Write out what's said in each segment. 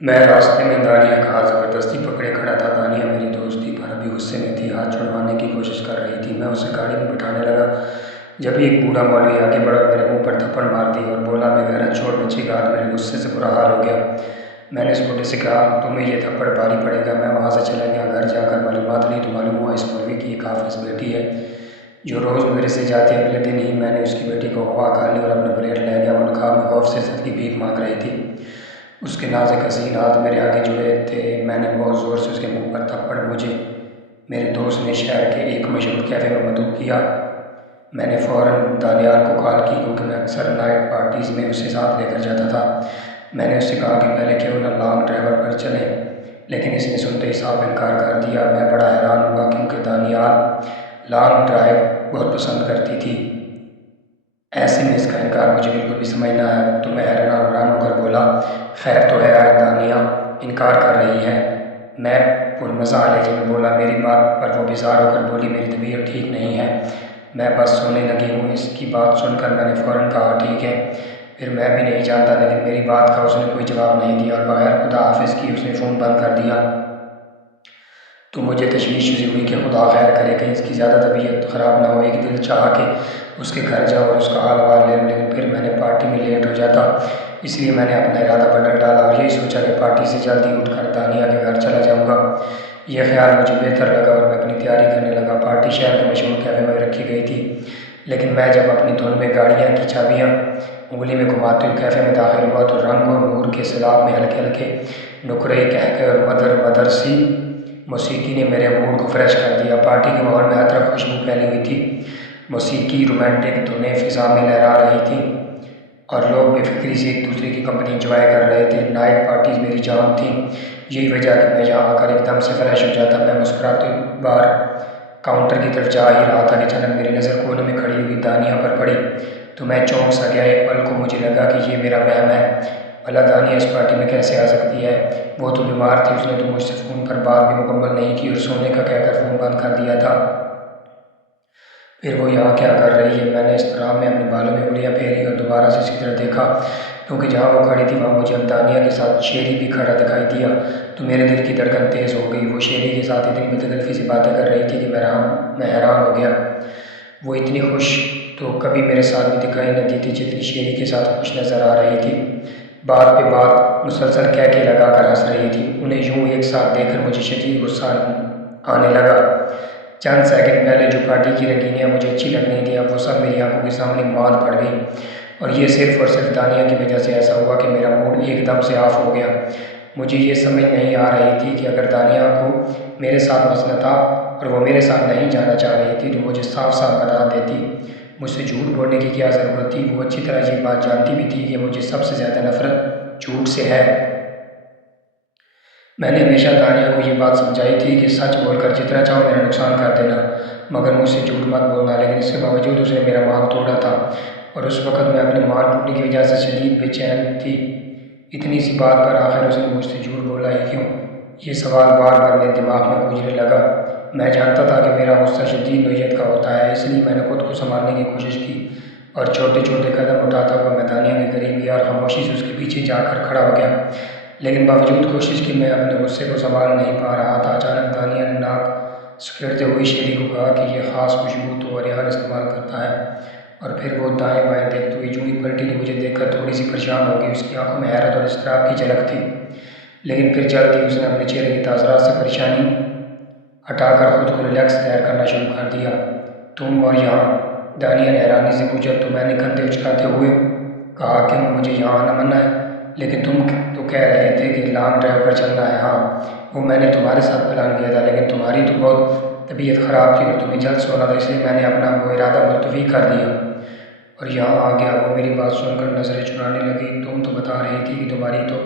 میں راستے میں دانیہ کا ہاتھ زبردستی پکڑے کھڑا تھا۔ دانیہ میری دوست تھی پر ابھی غصے میں تھی، ہاتھ چھڑوانے کی کوشش کر رہی تھی۔ میں اسے گاڑی میں بٹھانے لگا جب ایک بوڑھا مولوی آگے بڑھا اور میرے منہ پر تھپڑ مار دی اور بولا، بے غیرت چھوڑ بچے کا ہاتھ۔ میرے غصے سے برا حال ہو گیا۔ میں نے اس بوڑھے سے کہا، تمہیں یہ تھپڑ بھاری پڑے گا۔ میں وہاں سے چلا گیا۔ گھر جا کر معلومات لی تو معلوم ہوا اس مولوی کی ایک حافظ بیٹی ہے جو روز مدرسے جاتی ہے۔ اگلے دن ہی میں نے اس کی بیٹی کو غوا کھا لی اور اپنے پلیٹ لے گیا۔ وہ نقاب میں خوف سے عزت کی بھیک مانگ رہی تھی۔ اس کے نازک حسین ہاتھ میرے آگے جڑے تھے۔ میں نے بہت زور سے اس کے منہ پر تھپڑ مجھے میرے دوست نے شہر کے ایک مشہور کیفے میں مدعو کیا۔ میں نے فوراً دانیال کو کال کی کیونکہ میں اکثر نائٹ پارٹیز میں اسے ساتھ لے کر جاتا تھا۔ میں نے اس سے کہا کہ پہلے کیوں نہ لانگ ڈرائیو پر چلیں، لیکن اس نے سنتے ہی صاف انکار کر دیا۔ میں بڑا حیران ہوا کیونکہ دانیال لانگ ڈرائیو بہت پسند کرتی تھی۔ ایسے میں اس کا انکار مجھے بالکل بھی سمجھ نہ آیا تو میں حیران ہو کر بولا، خیر تو ہے آج دانیہ انکار کر رہی ہے؟ میں پرمزاح لہجے میں بولا۔ میری بات پر وہ بیزار ہو کر بولی، میری طبیعت ٹھیک نہیں ہے، میں بس سونے لگی ہوں۔ اس کی بات سن کر میں نے فوراً کہا، ٹھیک ہے پھر میں بھی نہیں جانتا، لیکن میری بات کا اس نے کوئی جواب نہیں دیا اور بغیر خدا حافظ کی اس نے فون بند کر دیا۔ تو مجھے تشویش سی ہوئی کہ خدا خیر کرے کہیں اس کی زیادہ طبیعت خراب نہ ہو۔ ایک دل چاہا کہ اس کے گھر جاؤ اور اس کا حال احوال لے لوں، لیکن پھر میں نے پارٹی میں لیٹ ہو جاتا، اس لیے میں نے اپنا ارادہ بدل ڈالا اور یہی سوچا کہ پارٹی سے جلدی اٹھ کر دانیہ کے گھر چلا جاؤں گا۔ یہ خیال مجھے بہتر لگا اور میں اپنی تیاری کرنے لگا۔ پارٹی شہر کے مشہور کیفے میں رکھی گئی تھی، لیکن میں جب اپنی دھن میں گاڑیاں کی چابیاں انگلی میں گھماتے ہوئے کیفے میں داخل ہوا تو رنگ اور نور کے سیلاب میں ہلکے ہلکے نکرے قہقہے اور مدر مدر سی موسیقی نے میرے موڈ کو فریش کر دیا۔ پارٹی کے ماحول میں عطر خوشبو پھیلی ہوئی تھی، موسیقی رومانٹک دھنیں فضا میں لہرا رہی تھیں اور لوگ بے فکری سے ایک دوسرے کی کمپنی انجوائے کر رہے تھے۔ نائٹ پارٹیز میری جان تھیں، یہی وجہ کہ میں یہاں آ کر ایک دم سے فریش ہو جاتا۔ میں مسکراتے بار کاؤنٹر کی طرف جا ہی رہا تھا کہ اچانک میری نظر کونے میں کھڑی ہوئی دانیہ پر پڑی تو میں چونک سا گیا۔ ایک پل کو مجھے لگا کہ یہ میرا وہم ہے، بھلا دانیہ اس پارٹی میں کیسے آ سکتی ہے؟ وہ تو بیمار تھی، اس نے تو مجھ سے فون پر بات بھی مکمل نہیں کی اور سونے کا کہہ کر فون بند کر دیا تھا۔ پھر وہ یہاں کیا کر رہی ہے؟ میں نے اضطراب میں اپنے بالوں میں انگلیاں پھیری اور دوبارہ سے اسی طرح دیکھا کیونکہ جہاں وہ کھڑی تھی وہاں مجھے اب دانیہ کے ساتھ شیری بھی کھڑا دکھائی دیا تو میرے دل کی دھڑکن تیز ہو گئی۔ وہ شیری کے ساتھ اتنی بےتکلفی سے باتیں کر رہی تھی کہ میں حیران ہو گیا۔ وہ اتنی خوش تو کبھی میرے ساتھ بھی دکھائی نہ دی تھی جتنی شیری کے ساتھ خوش نظر آ رہی تھی۔ بات پہ بات مسلسل کہکے لگا کر ہنس رہی تھی۔ انہیں یوں ایک ساتھ دیکھ کر مجھے شدید غصہ آنے لگا۔ چند سیکنڈ پہلے جو پارٹی کی رنگینیاں مجھے اچھی لگ رہی تھیں اب وہ سب میری آنکھوں کے سامنے ماند پڑ گئی اور یہ صرف اور صرف دانیہ کی وجہ سے ایسا ہوا کہ میرا موڈ ایک دم سے آف ہو گیا۔ مجھے یہ سمجھ نہیں آ رہی تھی کہ اگر دانیہ کو میرے ساتھ مسئلہ تھا اور وہ میرے ساتھ نہیں جانا چاہ رہی تھی تو مجھے صاف صاف بتا دیتی، مجھ سے جھوٹ بولنے کی کیا ضرورت تھی؟ وہ اچھی طرح یہ بات جانتی بھی تھی کہ مجھے سب سے زیادہ نفرت جھوٹ سے ہے۔ میں نے ہمیشہ دانیہ کو یہ بات سمجھائی تھی کہ سچ بول کر جتنا چاہو میرا نقصان کر دینا مگر مجھ سے جھوٹ مت بولنا، لیکن اس کے باوجود اس نے میرا مان توڑا تھا اور اس وقت میں اپنے مان ٹوٹنے کی وجہ سے شدید بے چین تھی۔ اتنی سی بات پر آخر اس نے مجھ سے جھوٹ بولا ہی کیوں؟ یہ سوال بار بار میرے دماغ میں گونجنے لگا۔ میں جانتا تھا کہ میرا غصہ شدید نوعیت کا ہوتا ہے، اس لیے میں نے خود کو سنبھالنے کی کوشش کی اور چھوٹے چھوٹے قدم اٹھاتا ہوا میں دانیہ کے قریب گیا اور خاموشی سے اس کے پیچھے جا کر کھڑا ہو گیا، لیکن باوجود کوشش کے میں اپنے غصے کو سنبھال نہیں پا رہا تھا۔ اچانک دانیہ نے ناک سکیڑتے ہوئی شیری کو کہا کہ یہ خاص خوشبو تو ریحان استعمال کرتا ہے، اور پھر وہ دائیں بائیں دیکھتے ہوئی یوں ہی پلٹی تو مجھے دیکھ کر تھوڑی سی پریشان ہو گئی۔ اس کی آنکھوں میں حیرت اور اضطراب کی جھلک تھی، لیکن پھر جلد ہی اس نے اپنے چہرے کی تاثرات سے پریشانی ہٹا کر خود کو ریلیکس ظاہر کرنا شروع کر دیا۔ تم اور یہاں؟ دانیہ نے حیرانی سے پوچھا تو میں نے کندھے اچکاتے ہوئے کہا، کیوں مجھے یہاں آنا منع ہے؟ لیکن تم تو کہہ رہے تھے کہ لانگ ڈرائیو پر چلنا ہے۔ ہاں وہ میں نے تمہارے ساتھ پلان کیا تھا، لیکن تمہاری تو بہت طبیعت خراب تھی اور تمہیں جلد سونا تھا، اس لیے میں نے اپنا وہ ارادہ ملتوی کر دیا اور یہاں آ گیا۔ وہ میری بات سن کر نظریں چرانے لگی۔ تم تو بتا رہی تھی کہ تمہاری تو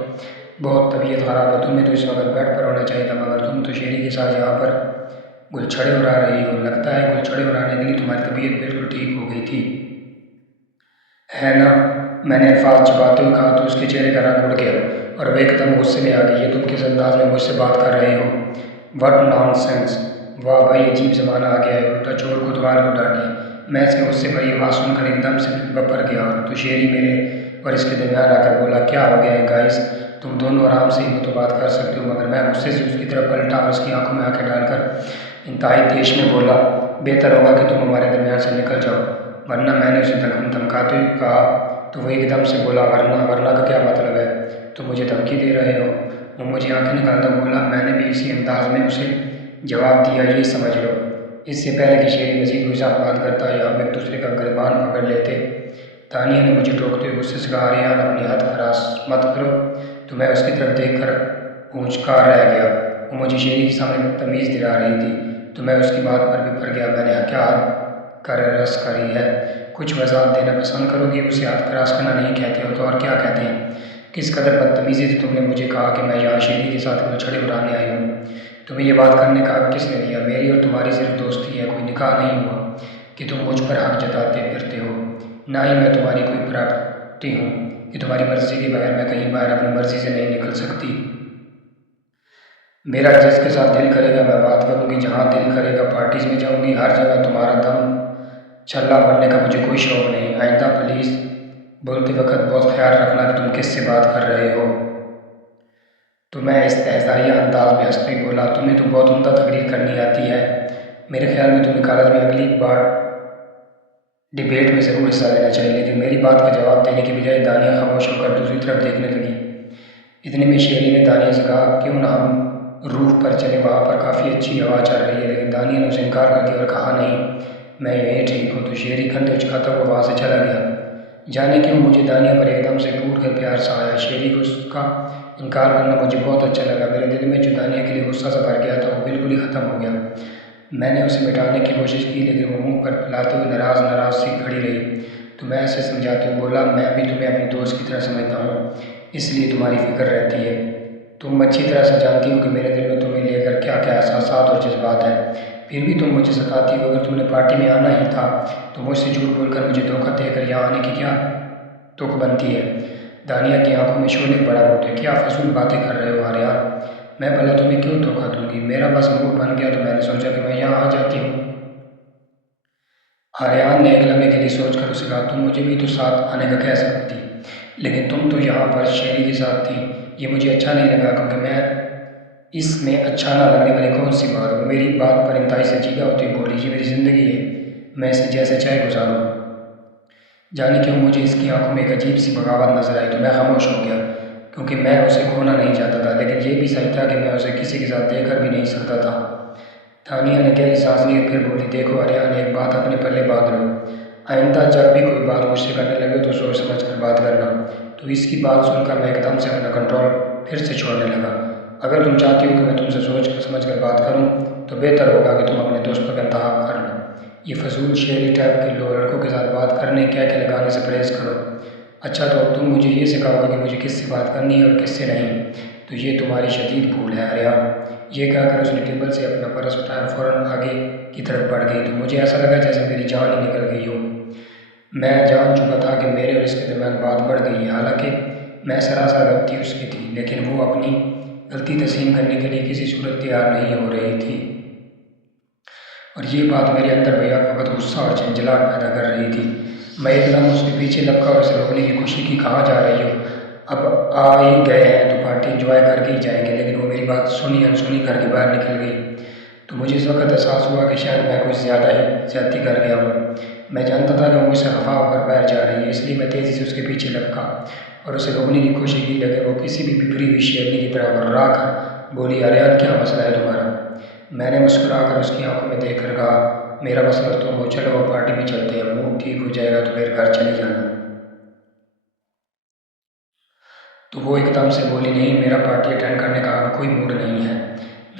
بہت طبیعت خراب ہے، تمہیں تو اس وقت بیڈ پر ہونا چاہیے تھا، مگر تم تو شیری کے ساتھ یہاں پر گلچھڑے اڑا رہی ہو۔ لگتا ہے گلچھڑے اڑانے کے لیے تمہاری طبیعت بالکل ٹھیک ہو گئی تھی، ہے نا؟ میں نے الفاظ چباتے ہوئے کہا تو اس کے چہرے کا رنگ اڑ گیا اور وہ ایک دم غصے میں آ گئی۔ یہ تم کس انداز میں مجھ سے بات کر رہے ہو؟ What naan sense! واہ بھائی عجیب زمانہ آ گیا ہے، الٹا چور کوتوال کو ڈانٹے۔ میں اس کے غصے پر یہ بات سن کر ایک دم سے بپر گیا اور تو شیری میرے اور اس کے درمیان آ کر بولا، کیا ہو گیا ہے گائز؟ تم دونوں آرام سے ہی وہ تو بات کر سکتے ہو، مگر میں غصے سے اس کی طرف پلٹا اور اس کی آنکھوں میں آنکھیں ڈال کر انتہائی تیش میں بولا، بہتر ہوگا کہ تم ہمارے درمیان سے نکل جاؤ، ورنہ میں نے اسے دھمکاتے ہوئے کہا تو وہ ایک دم سے بولا، ورنہ کا کیا مطلب ہے؟ تم مجھے دھمکی دے رہے ہو؟ وہ مجھے آنکھیں نکالتا بولا۔ میں نے بھی اسی انداز میں اسے جواب دیا، یہی سمجھ لو۔ اس سے پہلے کہ شیری مزید وضاحت بات کرتا یا ہم ایک دوسرے کا گریبان پکڑ لیتے، دانیہ نے مجھے ٹوکتے ہوئے غصے سے کہا، ریان اپنی حد خراش مت کرو۔ تو میں اس کی طرف دیکھ کر پونچھکار رہ گیا۔ وہ مجھے شیری کے سامنے تمیز دلا رہی تھی تو میں اس کی بات پر بھی پڑ گیا۔ میں نے کیا حد کرس کری ہے؟ کچھ وضاحت دینا پسند کرو گی؟ اسے حد کراس کرنا نہیں کہتے ہو تو اور کیا کہتے ہیں؟ کس قدر بدتمیزی سے تم نے مجھے کہا کہ میں یہاں شیری کے ساتھ چھڑے اڑانے آئی ہوں؟ تمہیں یہ بات کرنے کا حق کس نے دیا؟ میری اور تمہاری صرف دوستی ہے، کوئی نکاح نہیں ہوا کہ تم مجھ پر حق جتاتے پھرتے ہو۔ نہ ہی میں تمہاری کوئی پراپرٹی ہوں کہ تمہاری مرضی کے بغیر میں کہیں باہر اپنی مرضی سے نہیں نکل سکتی۔ میرا جس کے ساتھ دل کرے گا میں بات کروں گی، جہاں دل کرے گا پارٹیز میں جاؤں گی، ہر جگہ تمہارا دم چھلا بننے کا مجھے کوئی شوق نہیں۔ آئندہ پلیز بولتے وقت بہت خیال رکھنا کہ تم کس سے بات کر رہے ہو۔ تو میں استہزائیہ انداز میں ہنستے ہوئے بولا، تمہیں تو بہت عمدہ تقریر کرنی آتی ہے۔ میرے خیال میں تمہیں کالج میں اگلی بار ڈبیٹ میں ضرور حصہ لینا چاہیے۔ لیکن میری بات کا جواب دینے کی بجائے دانیہ خاموش ہو کر دوسری طرف دیکھنے لگی۔ اتنے میں شیری نے دانیہ سے کہا، کیوں نہ ہم روف پر چلیں، وہاں پر کافی اچھی ہوا چل رہی ہے۔ لیکن دانیہ نے اسے انکار کر دیا اور کہا، نہیں، میں یہیں ٹھیک ہوں۔ تو شیری کندھے اچکاتا ہوا وہاں سے چلا گیا۔ جانے کیوں مجھے دانیہ پر ایک دم سے ٹوٹ کر پیار سا آیا۔ شیری کو اس کا انکار کرنا مجھے بہت اچھا لگا۔ میرے دل میں جو دانیہ کے لیے غصہ سا بھر گیا تھا وہ بالکل ہی ختم ہو گیا۔ میں نے اسے مٹانے کی کوشش کی لیکن وہ منہ پر پھیلاتے ہوئے ناراض سی کھڑی رہی۔ تو میں اسے سمجھاتے ہوئے بولا، میں بھی تمہیں اپنی دوست کی طرح سمجھتا ہوں، اس لیے تمہاری فکر رہتی ہے۔ تم اچھی طرح سے جانتی ہو کہ میرے دل میں تمہیں لے کر کیا کیا احساسات اور جذبات ہیں، پھر بھی تم مجھے ستاتی ہو۔ اگر تم نے پارٹی میں آنا ہی تھا تو مجھ سے جھوٹ بول کر مجھے دھوکہ دے کر یہاں آنے کی کیا تک بنتی ہے؟ دانیہ کی آنکھوں میں شعلے بڑا اٹھے، کیا فضول باتیں کر رہے ہو آریان؟ میں بھلا تمہیں کیوں دھوکہ دوں گی؟ میرا بس موڈ بن گیا تو میں نے سوچا کہ میں یہاں آ جاتی ہوں۔ آریان نے ایک لمحے کے لیے سوچ کر اسے کہا، تم مجھے بھی تو ساتھ آنے کا کہہ سکتی تھی، لیکن تم تو یہاں پر شیری کے ساتھ تھی۔ یہ مجھے اچھا نہیں لگا کیونکہ میں اس میں اچھا نہ لگنے والی کون سی بات؟ وہ میری بات پر انتہائی سنجیدہ ہوتی بولی، یہ میری زندگی ہے، میں اسے جیسے چاہے گزاروں۔ جانے کیوں مجھے اس کی آنکھوں میں ایک عجیب سی بغاوت نظر آئی تو میں خاموش ہو گیا کیونکہ میں اسے کھونا نہیں چاہتا تھا، لیکن یہ بھی صحیح تھا کہ میں اسے کسی کے ساتھ دیکھ کر بھی نہیں سکتا تھا۔ دانیہ نے گہری سانس لی اور پھر بولی، دیکھو آریان، ایک بات اپنے پلے باندھ لو، آئندہ جب بھی کوئی بات مجھ سے کرنے لگے تو سوچ سمجھ کر بات کرنا۔ تو اس کی بات سن کر میں ایک دم سے اپنا کنٹرول پھر سے چھوڑنے لگا۔ اگر تم چاہتی ہو کہ میں تم سے سوچ سمجھ کر بات کروں تو بہتر ہوگا کہ تم اپنے دوستوں کا انتخاب کر لو۔ یہ فضول شیری ٹائپ کے لڑکوں کے ساتھ بات کرنے کیا لگانے سے پرہیز کرو۔ اچھا تو اب تم مجھے یہ سکھاؤ گا کہ مجھے کس سے بات کرنی ہے اور کس سے نہیں؟ تو یہ تمہاری شدید بھول ہے آریان۔ یہ کہہ کر اس نے ٹیبل سے اپنا پرس اٹھایا اور فوراً آگے کی طرف بڑھ گئی تو مجھے ایسا لگا جیسے میری جان ہی نکل گئی ہو۔ میں جان چکا تھا کہ میرے اور اس کے درمیان بات بڑھ گئی ہے، حالانکہ میں سراسر غلطی اس کی تھی، لیکن وہ اپنی غلطی تسلیم کرنے کے لیے کسی صورت تیار نہیں ہو رہی تھی، اور یہ بات میرے اندر بیک وقت غصہ اور جھنجھلاہٹ پیدا کر رہی تھی۔ میں ایک دم اس کے پیچھے لپکا اور اسے روکنے کی کوشش کی، کہاں جا رہی ہو؟ اب آ ہی گئے ہیں تو پارٹی انجوائے کر کے ہی جائیں گے۔ لیکن وہ میری بات سنی انسنی کر کے باہر نکل گئی تو مجھے اس وقت احساس ہوا کہ شاید میں کچھ زیادتی کر گیا ہوں۔ میں جانتا تھا کہ وہ مجھ سے خفا ہو کر باہر جا رہی ہے، اس لیے میں تیزی سے اس کے پیچھے لپکا اور اسے روکنے کی کوشش کی، لیکن وہ کسی بھی بگڑی ہوئی شیرنی کی طرح ورا کر بولی، آریان کیا مسئلہ ہے تمہارا؟ میں نے مسکرا کر اس کی آنکھوں میں دیکھ کر کہا، میرا مسئلہ تم ہو، چلو وہ پارٹی میں چلتے ہیں، موڈ ٹھیک ہو جائے گا تو پھر گھر چلی جانا۔ تو وہ ایک دم سے بولی، نہیں، میرا پارٹی اٹینڈ کرنے کا اب کوئی موڈ نہیں ہے،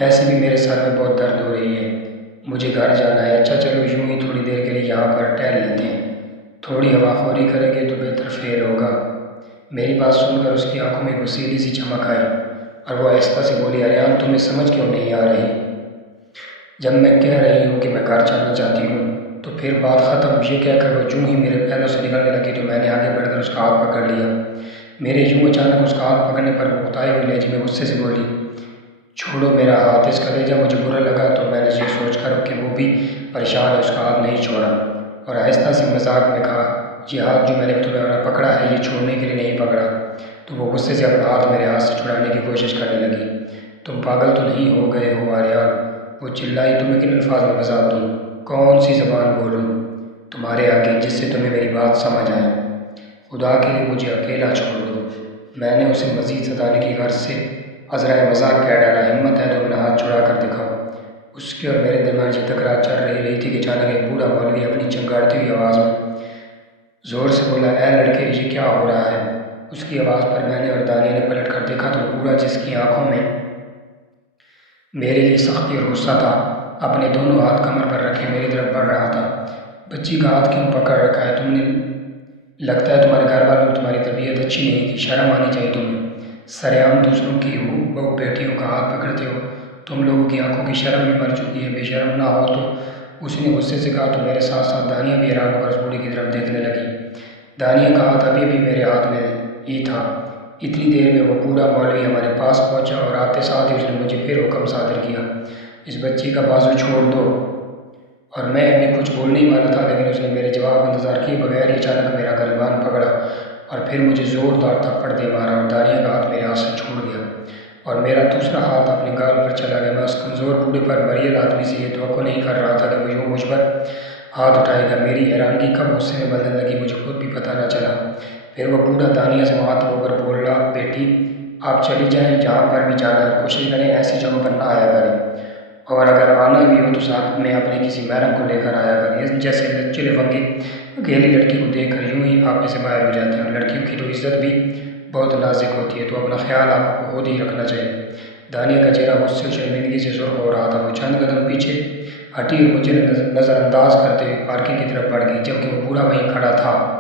ویسے بھی میرے سر میں بہت درد ہو رہی ہے، مجھے گھر جانا ہے۔ اچھا چلو یوں ہی تھوڑی دیر کے لیے یہاں پر ٹہل لیتے ہیں، تھوڑی ہوا خوری کریں گے تو بہتر فیل ہوگا۔ میری بات سن کر اس کی آنکھوں میں غصیلی سی چمک آئی اور وہ آہستہ سے بولی، آریان تمہیں سمجھ کیوں نہیں آ رہی؟ جب میں کہہ رہی ہوں کہ میں گھر جانا چاہتی ہوں تو پھر بات ختم۔ یہ کہہ کر وہ جوں ہی میرے پہلوں سے نکلنے لگی تو میں نے آگے بڑھ کر اس کا ہاتھ پکڑ لیا۔ میرے یوں اچانک اس کا ہاتھ پکڑنے پر وہ اکتائے ہوئے لہجے میں غصے سے بولی، چھوڑو میرا ہاتھ۔ اس کا لہجہ مجھے برا لگا تو میں نے یہ سوچ کر کہ وہ بھی پریشان ہے اس کا ہاتھ نہیں چھوڑا اور آہستہ سے مذاق میں کہا، یہ ہاتھ جو میں نے تمہیں پکڑا ہے یہ چھوڑنے کے لیے نہیں پکڑا، تو وہ غصے سے اپنا ہاتھ میرے ہاتھ سے چھڑانے کی کوشش کرنے لگی۔ تم پاگل تو نہیں ہو گئے ہو آریان؟ وہ چلائی۔ تمہیں کن الفاظ میں وضاحت دوں؟ کون سی زبان بولوں تمہارے آگے جس سے تمہیں میری بات سمجھ آئے؟ خدا کے لیے مجھے اکیلا چھوڑ دو۔ میں نے اسے مزید ستانے کی غرض سے عذرائے مذاق کہہ ڈالا۔ ہمت ہے تو اپنا ہاتھ چھڑا کر دکھاؤ۔ اس کے اور میرے درمیان یہ تکرار چل رہی تھی کہ اچانک ایک بوڑھا مولوی اپنی چنگاڑتی ہوئی آواز میں زور سے بولا، اے لڑکے، یہ کیا ہو رہا ہے؟ اس کی آواز پر میں نے اور دانیہ نے پلٹ کر دیکھا تو بوڑھا، جس کی آنکھوں میں میرے لیے سختی اور غصہ تھا، اپنے دونوں ہاتھ کمر پر رکھے میری طرف بڑھ رہا تھا۔ بچی کا ہاتھ کیوں پکڑ رکھا ہے تم نے؟ لگتا ہے تمہارے گھر والوں تمہاری طبیعت اچھی نہیں تھی، شرم آنی چاہیے تمہیں۔ سرعام دوسروں کی بہو بیٹیوں کا ہاتھ پکڑتے ہو، تم لوگوں کی آنکھوں کی شرم بھی مر چکی ہے، بے شرم نہ ہو تو۔ اس نے غصے سے کہا تو میرے ساتھ ساتھ دانیہ بھی حیران ہو کر اس بوڑھے کی طرف دیکھنے لگی۔ دانیہ کا ہاتھ ابھی میرے ہاتھ میں ہی تھا۔ اتنی دیر میں وہ بوڑھا مولوی ہمارے پاس پہنچا اور آتے ساتھ ہی اس نے مجھے پھر حکم صادر کیا، اس بچی کا بازو چھوڑ دو۔ اور میں ابھی کچھ بولنے ہی والا تھا، لیکن اس نے میرے جواب کا انتظار کیے بغیر ہی اچانک میرا گریبان پکڑا اور پھر مجھے زوردار تھپڑ دے مارا اور دانیہ کا ہاتھ میرے ہاتھ سے چھوٹ گیا اور میرا دوسرا ہاتھ اپنے گال پر چلا گیا۔ میں اس کمزور بوڑھے پر مریل آدمی سے یہ توقع نہیں کر رہا تھا کہ وہ یوں مجھ پر ہاتھ اٹھائے گا۔ میری حیرانگی کب غصے میں بدلنے لگی مجھے خود بھی پتہ نہ چلا۔ پھر وہ بوڑھا دانیہ سے مخاطب ہو کر بولا، بیٹی آپ چلی جائیں، جہاں پر بھی جانا ہے کوشش کریں ایسی جگہوں پر نہ آیا کریں، اور اگر آنا بھی ہو تو ساتھ میں اپنے کسی محرم کو لے کر آیا کریں۔ جیسے لچے لفنگے اکیلی لڑکی کو دیکھ کر یوں ہی آپ میں سے باہر ہو جاتے ہیں، اور لڑکیوں کی تو عزت بھی بہت نازک ہوتی ہے، تو اپنا خیال آپ کو خود ہی رکھنا چاہیے۔ دانیہ کا چہرہ غصے اور شرمندگی سے سرخ ہو رہا تھا۔ وہ چند قدم پیچھے ہٹی اور مجھے نظر انداز کرتے ہوئے پارکنگ کی طرف بڑھ گئی، جبکہ وہ بوڑھا وہیں کھڑا تھا۔